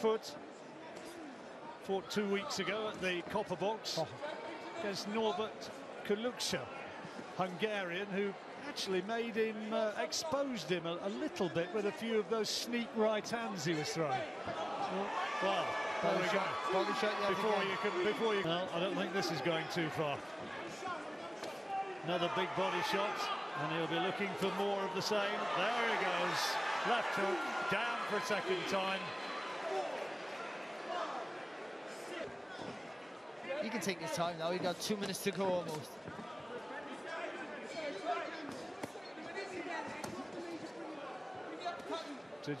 foot. Fought 2 weeks ago at the Copper Box against Norbert Kuluksa, Hungarian, who actually made him, exposed him a little bit with a few of those sneak right hands he was throwing. Well, there we go. Body shot Before you. Well, I don't think this is going too far. Another big body shot, and he'll be looking for more of the same. There he goes. Left hook, down for a second time. He can take his time now. He got 2 minutes to go almost.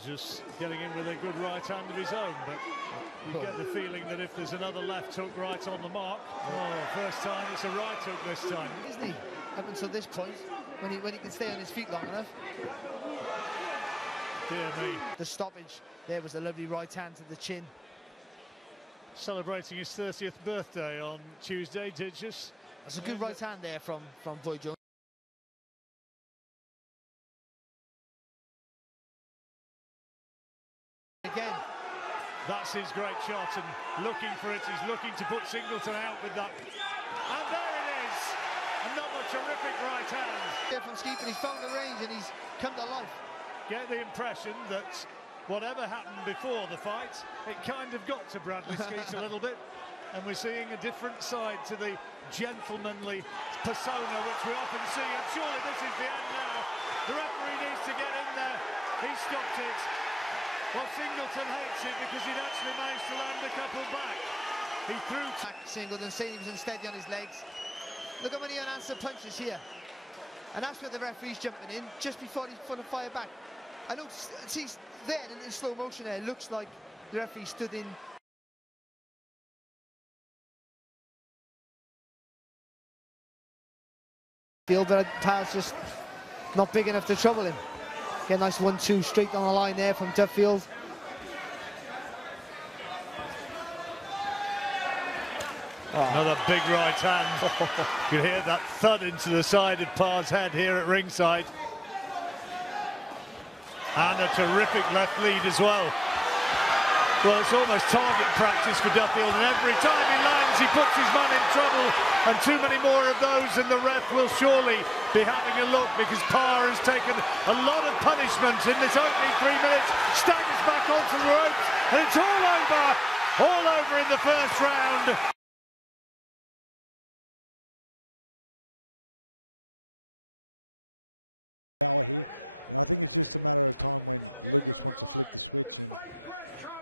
Just getting in with a good right hand of his own, but you get the feeling that if there's another left hook right on the mark, first time it's a right hook this time. Isn't he? Up until this point, when he can stay on his feet long enough. Dear me. The stoppage there was a lovely right hand to the chin. Celebrating his 30th birthday on Tuesday, Digis. That's a good right hand there from JUNIO. Again. That's his great shot, and looking for it. He's looking to put Singleton out with that. And there it is! Another terrific right hand. Here from Skeet, he's found the range and he's come to life. Get the impression that whatever happened before the fight, it kind of got to Bradley Skeet a little bit. And we're seeing a different side to the gentlemanly persona which we often see. And surely this is the end now. The referee needs to get in there. He stopped it. Well, Singleton hates it because he'd actually managed to land a couple back. He threw back Singleton, saying he was unsteady on his legs. Look how many unanswered punches here. And that's where the referee's jumping in, just before he's going to fire back. I know, see, there in slow motion there, it looks like the referee stood in. Field, but Paz just not big enough to trouble him. Get a nice 1-2 straight down the line there from Duffield. Another big right hand. You can hear that thud into the side of Parr's head here at ringside. And a terrific left lead as well. Well, it's almost target practice for Duffield, and every time he lands, he puts his man in trouble. And too many more of those, and the ref will surely be having a look, because Parr has taken a lot of punishment in this opening 3 minutes. Staggers back onto the ropes, and it's all over in the first round. Here, and I think it's just a matter of time when Lucas wants to flick the switch. And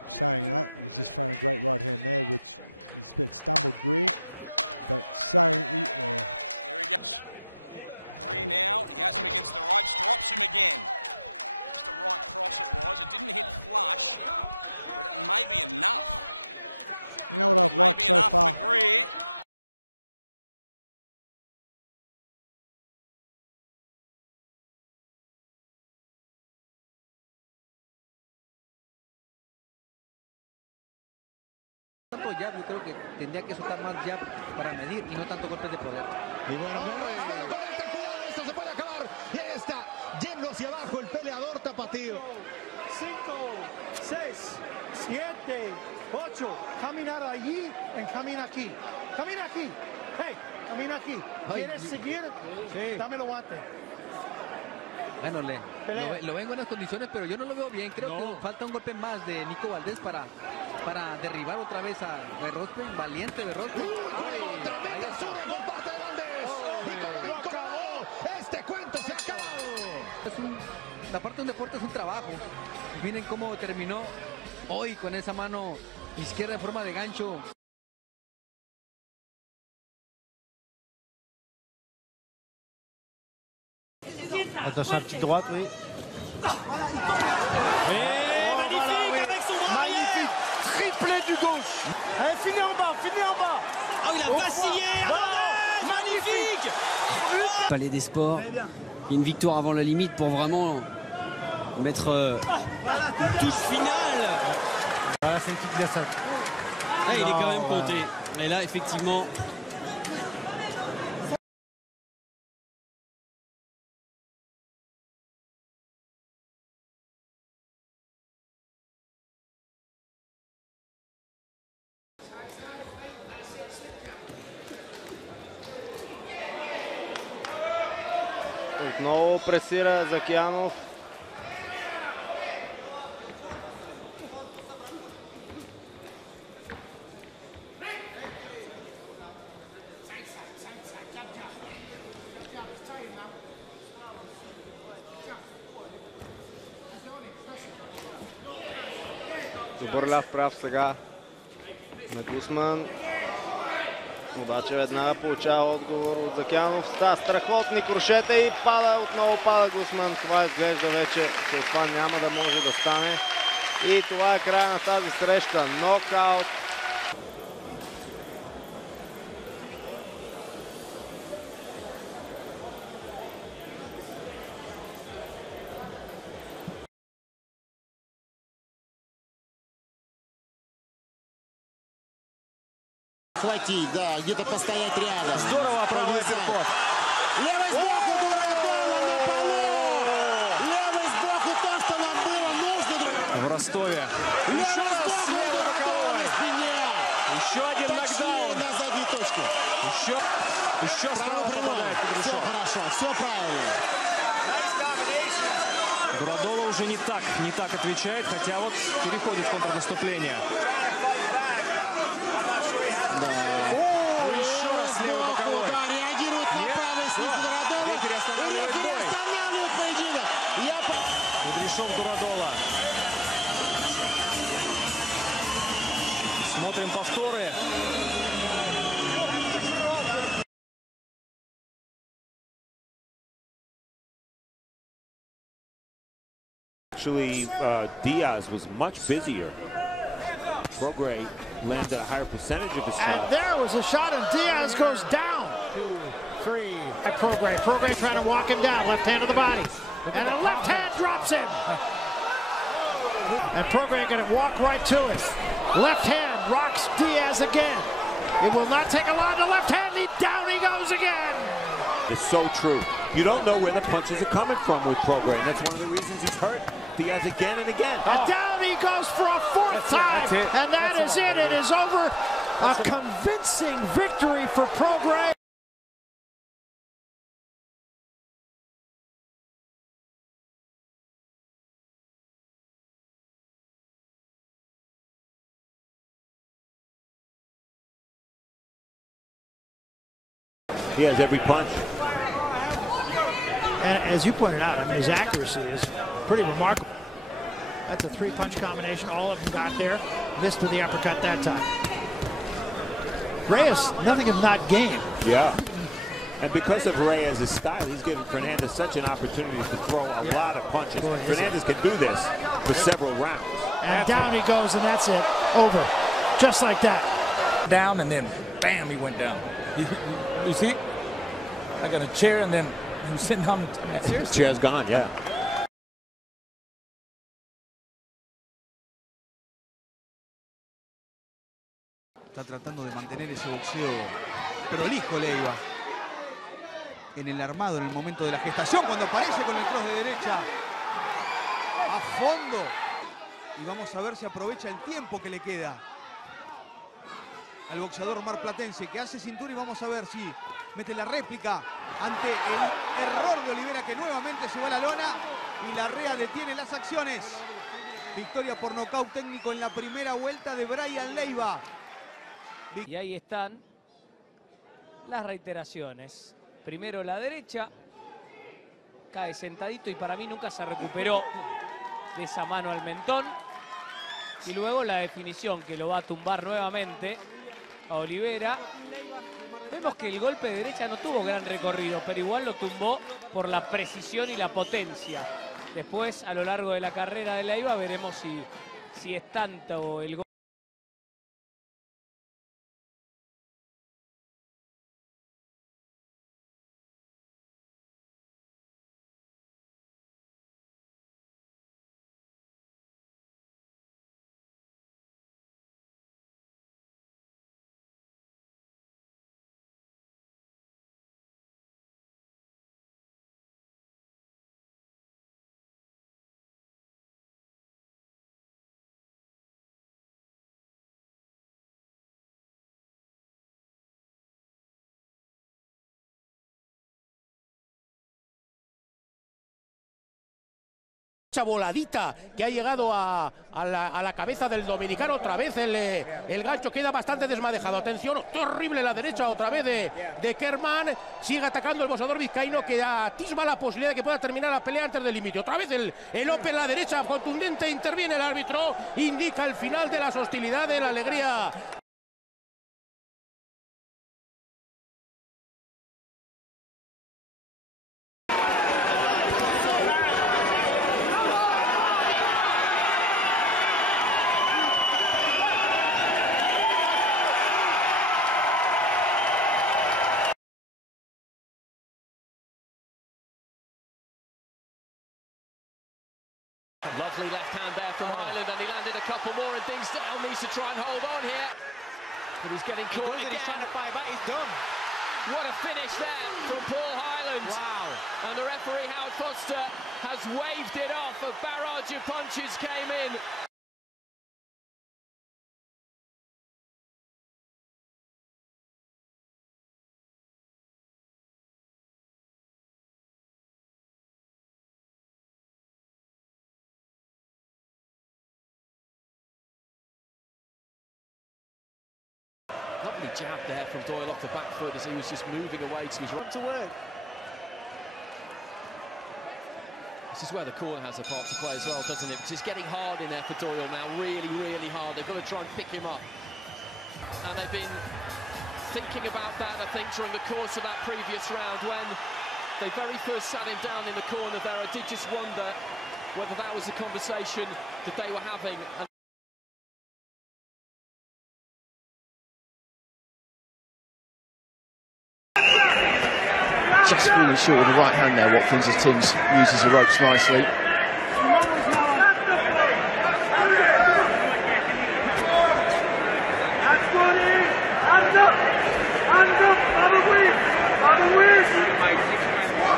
saying that, he's just thrown a great right hand there, which he's a bit stumbled Greer, but saying there he goes. Greer now, he has him against the ropes, drops him again. Just a right cross it was. It didn't hit flush, but it may be enough. You know what I've liked so far? Maybe enough for Greer. Jab, yo creo que tendría que soltar más jab para medir y no tanto golpes de poder. Y bueno, esto se puede acabar. Y ahí está, yendo hacia abajo el peleador tapatío. 5, 6, 7, 8. Caminar allí y camina aquí. Camina aquí. Hey, camina aquí. ¿Quieres seguir? Sí. Dame el guante. Bueno, lo ven en buenas condiciones, pero yo no lo veo bien. Creo que falta un golpe más de Nico Valdés para derribar otra vez a Berrospe, valiente Berrospe. Ahí está. Lo acabó. Este cuento se acabó. La parte de un deporte es un trabajo. Miren cómo terminó hoy con esa mano izquierda en forma de gancho. Attention, la petite droite, oui. Et magnifique avec son bras magnifique, triplé du gauche. Allez, finis en bas, finis en bas. Oh, il a vacillé, magnifique. Palais des Sports, une victoire avant la limite pour vraiment mettre une touche finale. Voilà, c'est une petite glaçade. Là, il est quand même compté. Mais là, effectivement, Отново пресира Закиянов. Добър ляв прав сега на Гусман. Обаче веднага получава отговор от Закиянов. Страхотни крушета и отново пада Гусман. Това изглежда вече, че това няма да може да стане. И това е края на тази среща. Нокаут. Хватить, да, где-то постоять рядом. Здорово, правый переход. Левый сбоку Дурадола на полу! Левый сбоку то, что нам было нужно. В Ростове. Еще раз слева боковой. На спине. Еще один нокдаун. На задней точке. Еще справа попадает Кудряшов. Все хорошо, все правильно. Дурадола уже не так отвечает, хотя вот переходит в контрнаступление. Еще раз левый боковой. Да, реагирует на правый снизу Дурадола. Рефери останавливает бой. Останавливает поединок. Кудряшов, Дурадола. Смотрим повторы. Actually, Diaz was much busier. Prograis landed a higher percentage of his shots. And there was a shot, and Diaz goes down. 2, 3. At Prograis. Prograis trying to walk him down. Left hand to the body. And a left hand drops him. And Prograis going to walk right to it. Left hand rocks Diaz again. It will not take a lot. The left hand, down he goes again. It's so true. You don't know where the punches are coming from with Prograis, and that's one of the reasons he's hurt Diaz again and again. And down he goes for a fourth time. And that is it. It is over. A convincing victory for Prograis. He has every punch. And as you pointed out, I mean, his accuracy is pretty remarkable. That's a 3-punch combination. All of them got there. Missed with the uppercut that time. Reyes, nothing if not game. Yeah. And because of Reyes' style, he's giving Fernandez such an opportunity to throw a lot of punches. Fernandez can do this for several rounds. And down he goes, and that's it. Over. Just like that. Down, and then bam, he went down. You see? I got a chair, and then I'm sitting on the Chair's gone, yeah. Está tratando de mantener ese boxeo prolijo Leiva. En el armado, en el momento de la gestación, cuando aparece con el cross de derecha. A fondo. Y vamos a ver si aprovecha el tiempo que le queda al boxeador marplatense, que hace cintura, y vamos a ver si mete la réplica ante el error de Olivera, que nuevamente se va a la lona y Larrea detiene las acciones. Victoria por nocaut técnico en la primera vuelta de Brian Leiva. Y ahí están las reiteraciones. Primero la derecha, cae sentadito y para mí nunca se recuperó de esa mano al mentón. Y luego la definición, que lo va a tumbar nuevamente a Olivera. Vemos que el golpe de derecha no tuvo gran recorrido, pero igual lo tumbó por la precisión y la potencia. Después, a lo largo de la carrera de Leiva, veremos si es tanto el golpe. Esa voladita que ha llegado a la cabeza del dominicano, otra vez el gancho queda bastante desmadejado. Atención, horrible la derecha otra vez de Kerman. Sigue atacando el boxeador vizcaíno, que atisba la posibilidad de que pueda terminar la pelea antes del límite. Otra vez el open la derecha, contundente, interviene el árbitro, indica el final de las hostilidades, la alegría. Lovely left hand there from Highland, and he landed a couple more, and Dingsdale needs to try and hold on here. But he's getting caught again. He's trying to fire back, he's done. What a finish there from Paul Highland. Wow. And the referee, Howard Foster, has waved it off. A barrage of punches came in. Lovely jab there from Doyle off the back foot as he was just moving away to his right. To work. This is where the corner has a part to play as well, doesn't it? It's getting hard in there for Doyle now, really, really hard. They've got to try and pick him up. And they've been thinking about that, I think, during the course of that previous round when they very first sat him down in the corner there. I did just wonder whether that was the conversation that they were having. Just falling short with the right hand there, Watkins, as Timms uses the ropes nicely.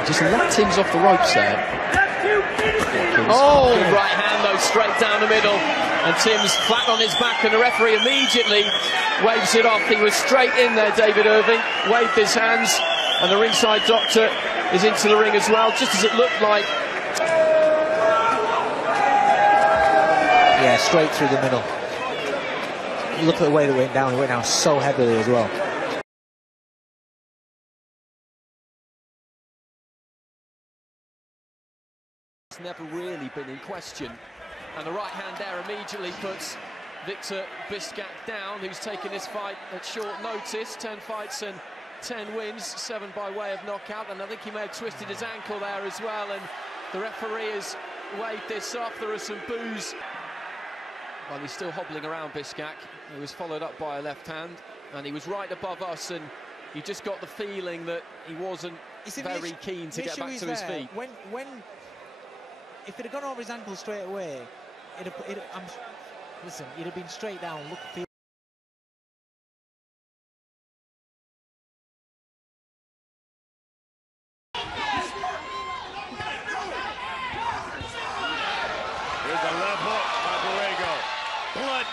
Just let Timms off the ropes there. Watkins. Oh, right hand though, straight down the middle. And Timms flat on his back, and the referee immediately waves it off. He was straight in there, David Irving, waved his hands. And the ringside doctor is into the ring as well, just as it looked like. Yeah, straight through the middle. Look at the way that went down. It went down so heavily as well. It's never really been in question. And the right hand there immediately puts Victor Biscac down, who's taken this fight at short notice. 10 fights and 10 wins, 7 by way of knockout, and I think he may have twisted his ankle there as well, and the referee has waved this off. There are some boos. Well, he's still hobbling around, Biscac. He was followed up by a left hand, and he was right above us, and you just got the feeling that he wasn't very keen to get back to his feet. If it had gone over his ankle straight away, listen, he'd have been straight down. Look,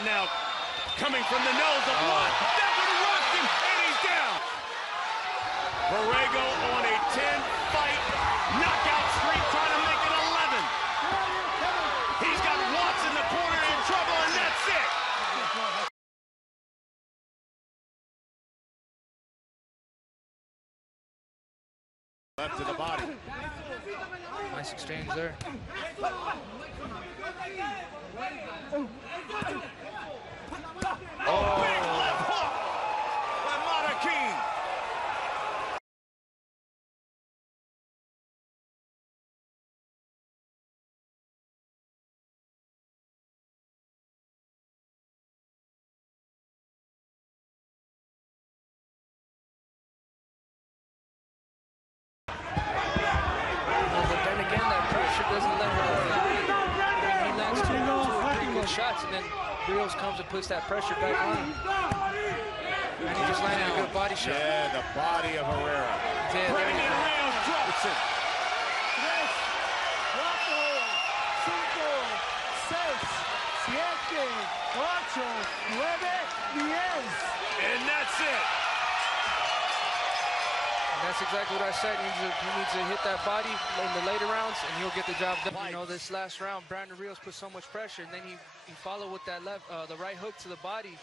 now coming from the nose of blood. That would have rocked him, and he's down. Borrego on a 10-fight knockout streak, trying to make it 11. He's got Watts in the corner in trouble, and that's it. Left to the body. Nice exchange there. Oh, left hook by Marakin. But then again, that pressure doesn't let him. He lands two pretty good shots, and then Rios comes and puts that pressure back on him. And he just landed a good body shot. Yeah, the body of Herrera. Yeah, Brandon Rios drops it. 3, 4, 5, 6, 7, 8, 9, 10. And that's it. And That's exactly what I said. He needs to hit that body in the later rounds, and he'll get the job done. You know, this last round, Brandon Rios put so much pressure, and then he followed with that the right hook to the body,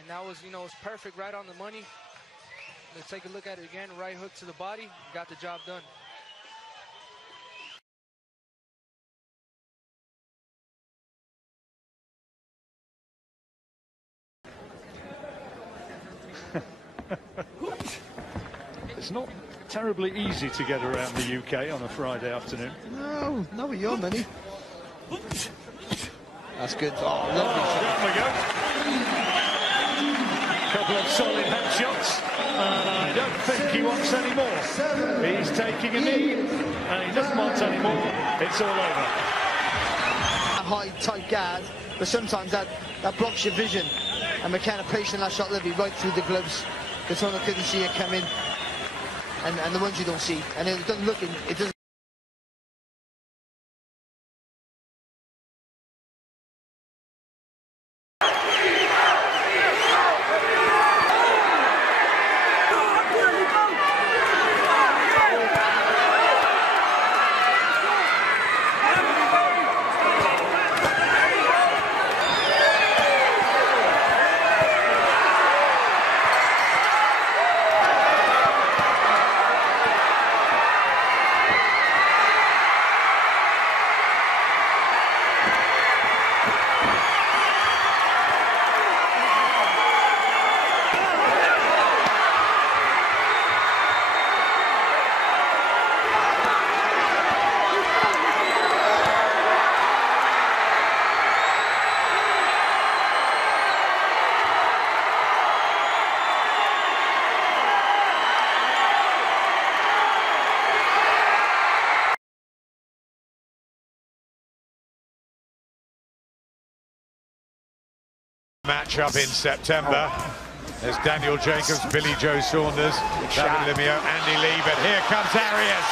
and that was, you know, it's perfect, right on the money. Let's take a look at it again. Right hook to the body, got the job done. It's not terribly easy to get around the UK on a Friday afternoon. No, not with your money. That's good. Oh, lovely shot. There we go. Couple of solid head shots. I don't think he wants any more. He's taking a knee, and he doesn't want any more. It's all over. A high, tight guard, but sometimes that blocks your vision. And McKenna placing that shot literally right through the gloves. The tunnel couldn't see it come in. And the ones you don't see. And it doesn't look, it doesn't. Matchup in September. There's Daniel Jacobs, Billy Joe Saunders, David Lemieux, Andy Lee, but here comes Arias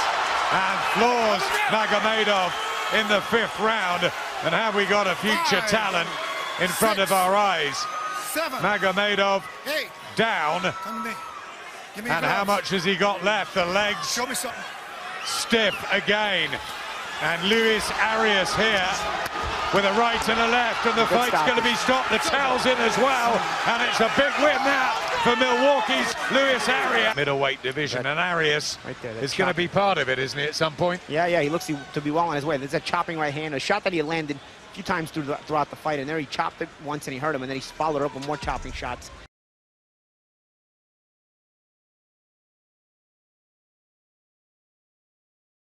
and floors Magomedov in the 5th round. And have we got a future talent in front of our eyes? Magomedov down. And how much has he got left? The legs stiff again. And Luis Arias here with a right and a left, and the fight's going to be stopped. The towel's in as well, and it's a big win now for Milwaukee's Luis Arias. Middleweight division, and Arias is going to be part of it, isn't he, at some point? Yeah, he looks to be well on his way. There's a chopping right hand, a shot that he landed a few times throughout the fight, and there he chopped it once and he hurt him, and then he followed up with more chopping shots.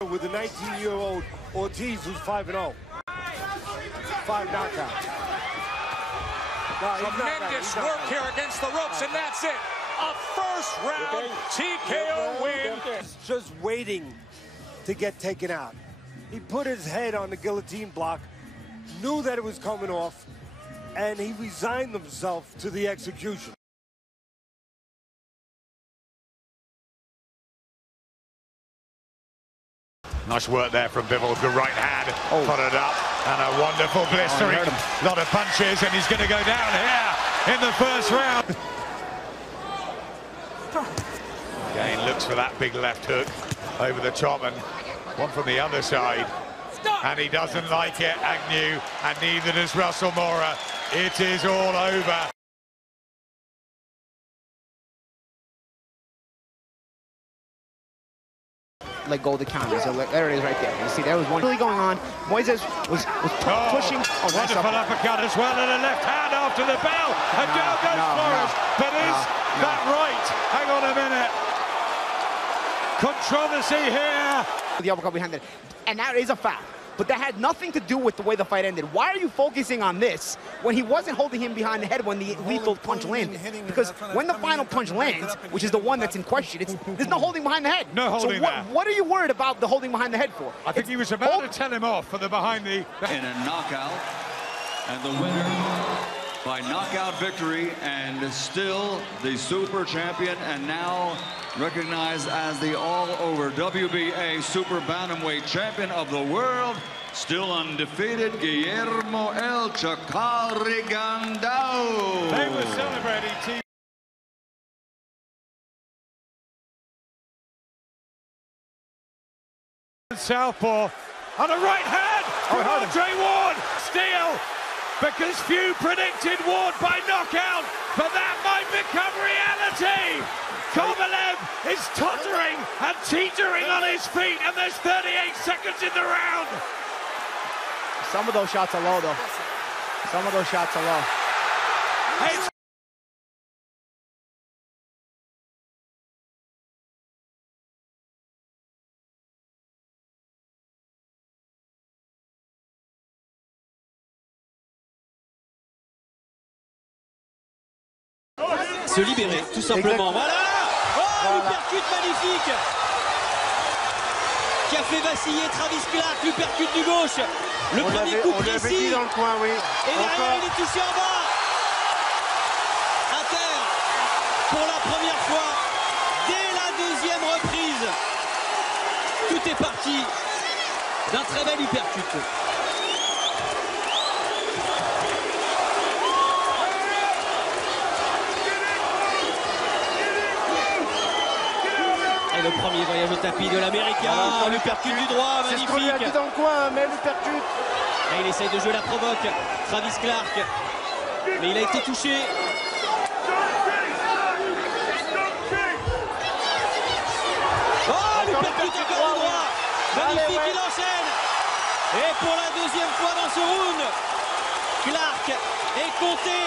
With the 19-year-old Ortiz, who's 5-0. 5 knockouts. Tremendous work here against the ropes, and that's it. A first-round TKO win. Just waiting to get taken out. He put his head on the guillotine block, knew that it was coming off, and he resigned himself to the execution. Nice work there from Bivol. Good right hand, followed up, and a wonderful blistering. Lot of punches, and he's going to go down here in the 1st round. Again, looks for that big left hook over the top, and one from the other side. And he doesn't like it, Agnew, and neither does Russell Mora. It is all over. Let go of the counter. So there it is right there. You see, there was one really going on. Moises was pushing. Oh, wonderful uppercut as well, and a left hand after the bell. And down goes Flores. But is that right? Hang on a minute. Controversy here. The uppercut behind it. And that is a foul. But that had nothing to do with the way the fight ended. Why are you focusing on this when he wasn't holding him behind the head when the lethal punch landed? Because when the final punch lands, which is the one that's in question, there's no holding behind the head. No holding there. What are you worried about the holding behind the head for? I think he was about to tell him off for the behind the... In a knockout, and the winner by knockout victory, and still the super champion, and now recognized as the all-over WBA super bantamweight champion of the world, still undefeated, Guillermo El Chacal Rigandao. They were celebrating southpaw. And a right hand from Andre Ward. Steal, because few predicted Ward by knockout, but that might become reality. Kovalev is tottering and teetering on his feet, and there's 38 seconds in the round. Some of those shots are low, though. Some of those shots are low. It's se libérer, tout simplement. Voilà. Oh, l'uppercut magnifique qui a fait vaciller Travis Clark, l'uppercut du gauche. Le premier coup précis. Dans le coin, oui. Et derrière, il est touché en bas. À terre, pour la première fois, dès la deuxième reprise. Tout est parti d'un très bel uppercut. Et le premier voyage au tapis de l'Américain, l'uppercut du droit, magnifique. C'est ce qu'on lui a dit dans le coin, mais l'uppercut. Et il essaye de jouer la provoque, Travis Clark. Mais il a été touché. Oh, l'uppercut encore du droit. Magnifique, il enchaîne. Et pour la deuxième fois dans ce round, Clark est compté.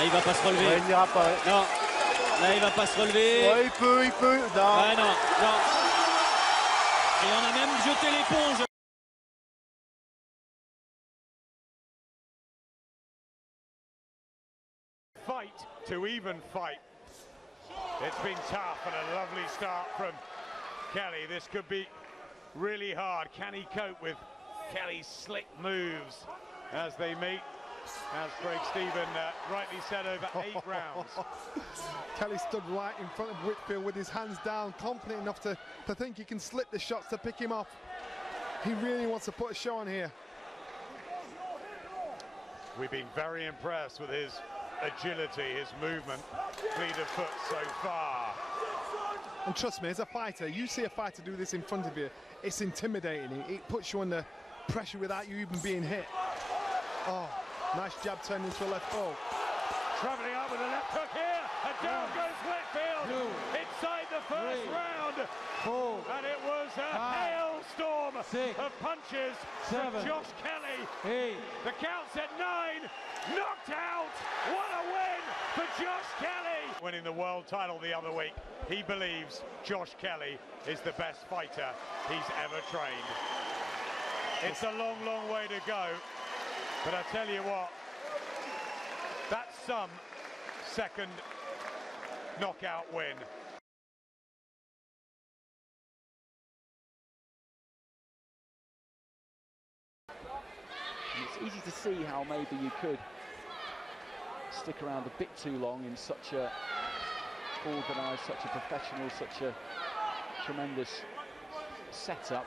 Et il va pas se relever. Ouais, il n'ira pas. Ouais. Non. Là, il va pas se relever. Ouais, il peut. Non. Ouais, non. Et on a même jeté l'éponge. Fight to even fight. It's been tough and a lovely start from Kelly. This could be really hard. Can he cope with Kelly's slick moves as they meet? As Craig Stephen rightly said, over 8 rounds. Kelly stood right in front of Whitfield with his hands down, confident enough to think he can slip the shots to pick him off. He really wants to put a show on here. We've been very impressed with his agility, his movement, fleet of foot so far. And trust me, as a fighter, you see a fighter do this in front of you, it's intimidating. It puts you under pressure without you even being hit. Oh, nice jab turned into a left hook. Travelling up with a left hook here, and down goes Whitfield inside the first round. And it was a hailstorm of punches from Josh Kelly. The count's at 9, knocked out. What a win for Josh Kelly. Winning the world title the other week, he believes Josh Kelly is the best fighter he's ever trained. It's a long, long way to go, but I tell you what, that's some second knockout win. It's easy to see how maybe you could stick around a bit too long in such a organised, such a professional, such a tremendous setup.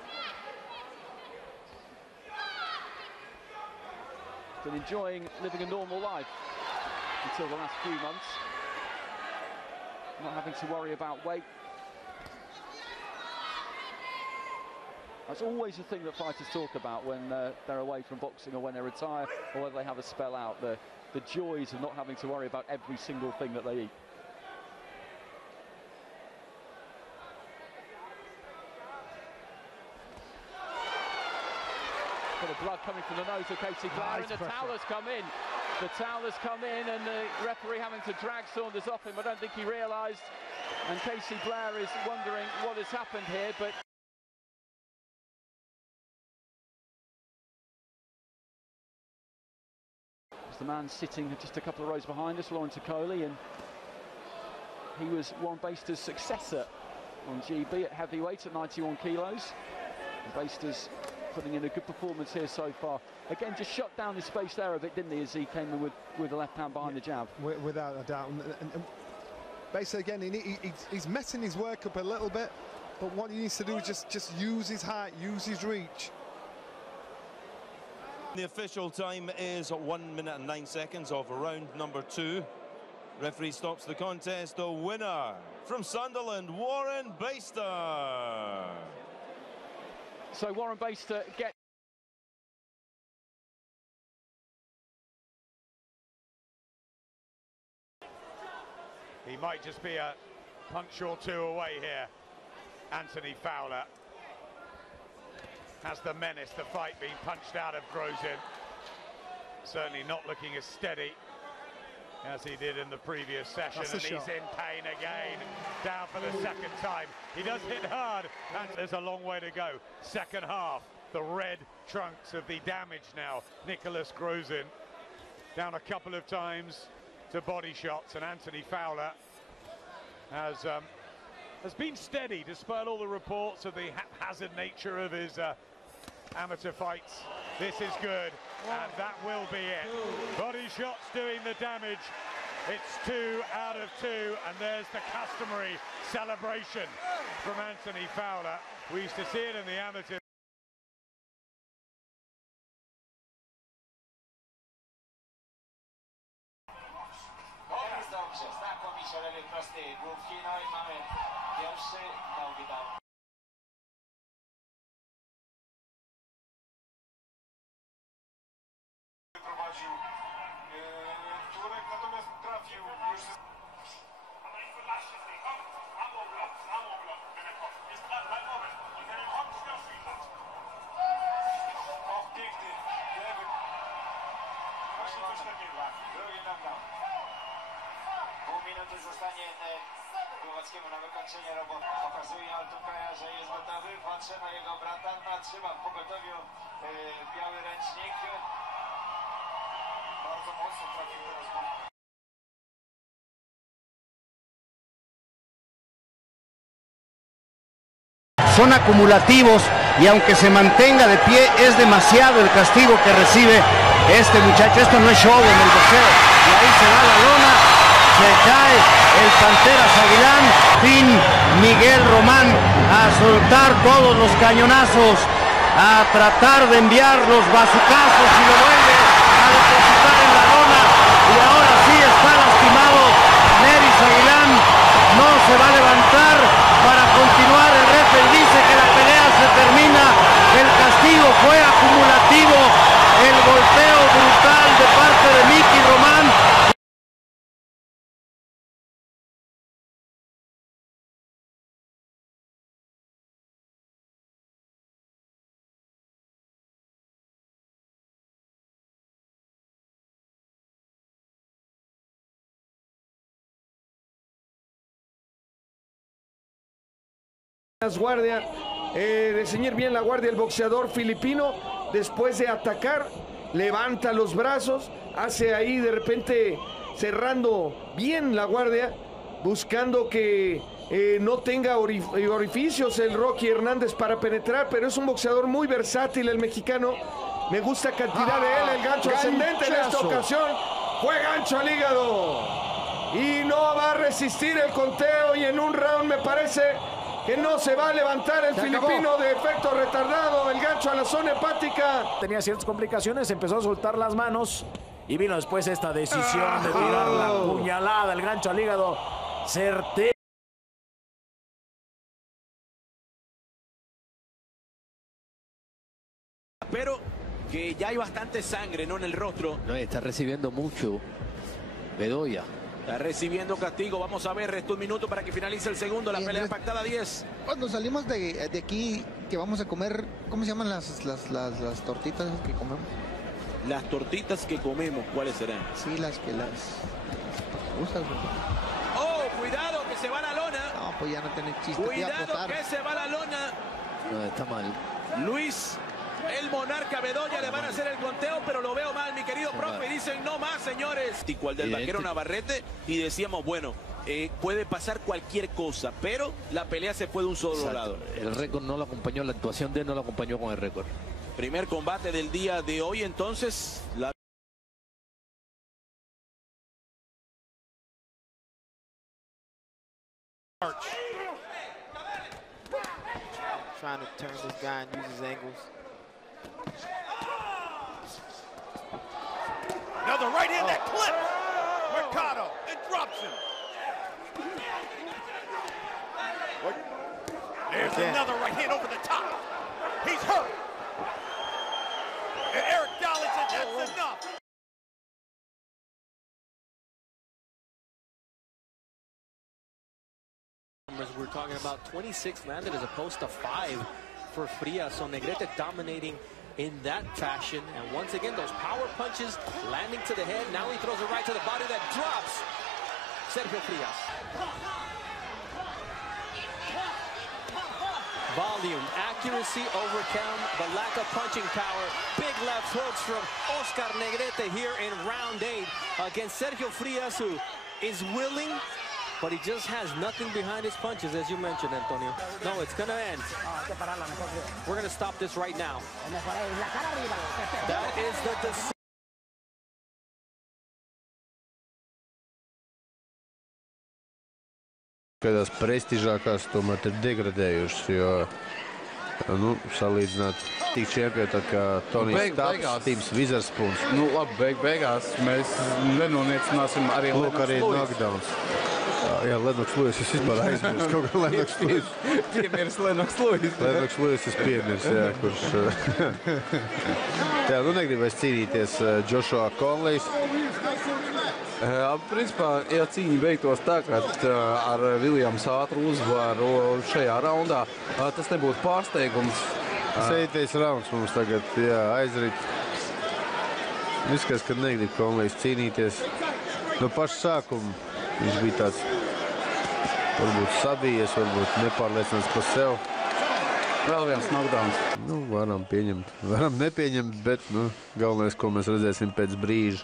Been enjoying living a normal life until the last few months, not having to worry about weight. That's always a thing that fighters talk about when they're away from boxing or when they retire or when they have a spell out, the joys of not having to worry about every single thing that they eat. Bit of blood coming from the nose of Casey Blair, and the towel has come in. The towel has come in, and the referee having to drag Saunders off him. I don't think he realised, and Casey Blair is wondering what has happened here, but the man sitting just a couple of rows behind us, Lawrence Okoli, and he was Warren Baster's successor on GB at heavyweight at 91 kilos. And Baster's putting in a good performance here so far. Again, just shut down his space there a bit, didn't he, as he came in with a left hand behind the jab. Without a doubt. And Baster, again, he's messing his work up a little bit, but what he needs to do is just use his height, use his reach. The official time is 1 minute and 9 seconds of round number 2. Referee stops the contest. The winner from Sunderland, Warren Baster. So Warren Baster gets... He might just be a punch or two away here. Anthony Fowler has the menace, the fight being punched out of Grozin. Certainly not looking as steady as he did in the previous session, and he's in pain again, down for the second time. He does hit hard, and there's a long way to go. Second half, the red trunks of the damage now. Nicholas Grozin down a couple of times to body shots, and Anthony Fowler has been steady despite all the reports of the haphazard nature of his amateur fights. This is good, and that will be it. Body shots doing the damage. It's 2 out of 2, and there's the customary celebration from Anthony Fowler. We used to see it in the amateur. Znakomicie lewy prosty główki, no i mamy pierwszy knockdown. Prowadził Turek, natomiast trafił już... Mamy informację z tej jest moment. Och, piękny, lewy. Właśnie coś takiego. Drugi knockdown. Pół minuty zostanie Głowackiemu na wykończenie roboty. Pokazuje Altukaja, że jest gotowy. Patrzę na jego brata. Trzyma w pogotowiu biały ręcznik. Bardzo mocno trafił teraz główkę. Son acumulativos y aunque se mantenga de pie es demasiado el castigo que recibe este muchacho. Esto no es show en el boxeo. Y ahí se va la lona, se cae el Panteras Aguilán. Fin Miguel Román a soltar todos los cañonazos, a tratar de enviar los bazucazos y lo vuelve a depositar en la lona. Y ahora sí está lastimado Neris Aguilán. No se va a levantar para continuar. El referee dice que la pelea se termina. El castigo fue acumulativo. El golpeo brutal de parte de Mickey Román. Guardia, de ceñir bien la guardia el boxeador filipino, después de atacar, levanta los brazos, hace ahí de repente cerrando bien la guardia, buscando que no tenga orificios el Rocky Hernández para penetrar, pero es un boxeador muy versátil el mexicano. Me gusta cantidad de él, el gancho ascendente en esta ocasión, fue gancho al hígado y no va a resistir el conteo, y en un round me parece que no se va a levantar el filipino de efecto retardado, el gancho a la zona hepática. Tenía ciertas complicaciones, empezó a soltar las manos y vino después esta decisión de tirar la puñalada, el gancho al hígado, certero. Pero que ya hay bastante sangre, ¿no?, en el rostro. No, está recibiendo mucho Bedoya. Está recibiendo castigo. Vamos a ver, resta un minuto para que finalice el segundo. La pelea pactada 10. Cuando salimos de aquí, que vamos a comer, ¿cómo se llaman las tortitas que comemos? Las tortitas que comemos, ¿cuáles serán? Sí, las que las... ¡Oh, cuidado, que se va la lona! No, pues ya no tiene chiste. Cuidado, que se va la lona. No, está mal. Luis, el monarca Bedoya, le van a hacer el conteo, pero lo veo mal, mi querido profe. Dicen no más, señores. Igual del vaquero Navarrete, y decíamos, bueno, puede pasar cualquier cosa, pero la pelea se fue de un solo lado. El récord no lo acompañó, la actuación de él no lo acompañó con el récord. Primer combate del día de hoy, entonces. Trying to turn this guy and use his angles. Another right hand that clips Mercado and drops him. There's another right hand over the top. He's hurt. And Eric Dowling said that's enough. We're talking about 26 landed as opposed to 5 for Frias. So Negrete dominating in that fashion. And once again, those power punches landing to the head. Now he throws it right to the body that drops Sergio Frias. Volume, accuracy overcome the lack of punching power. Big left hooks from Oscar Negrete here in round 8 against Sergio Frias, who is willing, but he just has nothing behind his punches, as you mentioned, Antonio. No, it's going to end. We're going to stop this right now. That is the decision. Kādās prestižākās tomēr ir degradējušas, jo, nu, salīdzināt tik čempioni, tā kā Tonijs Taps, Tims Vizarspuns. Nu, labi, beigās mēs nenoniecināsim arī knockdowns. Jā, Lennox Lewis, es vispār aizmirstu, kaut kā Lennox Lewis. Piemirs Lennox Lewis. Lennox Lewis es piemirs, jā, kurš... Jā, nu negribēs cīnīties Joshua Conleys. Principā, ja cīņa beigtos tā, ka ar Viljams ātru uzvaru šajā raundā, tas nebūtu pārsteigums. 7. rauns mums tagad, jā, aizrit. Izskatās, ka negrib Conleys cīnīties. No paša sākuma viņš bija tāds, varbūt sabijies, varbūt nepārliecināts par sev. Vēl viens knockdowns. Nu, varam pieņemt, varam nepieņemt, bet, nu, galvenais, ko mēs redzēsim pēc brīža.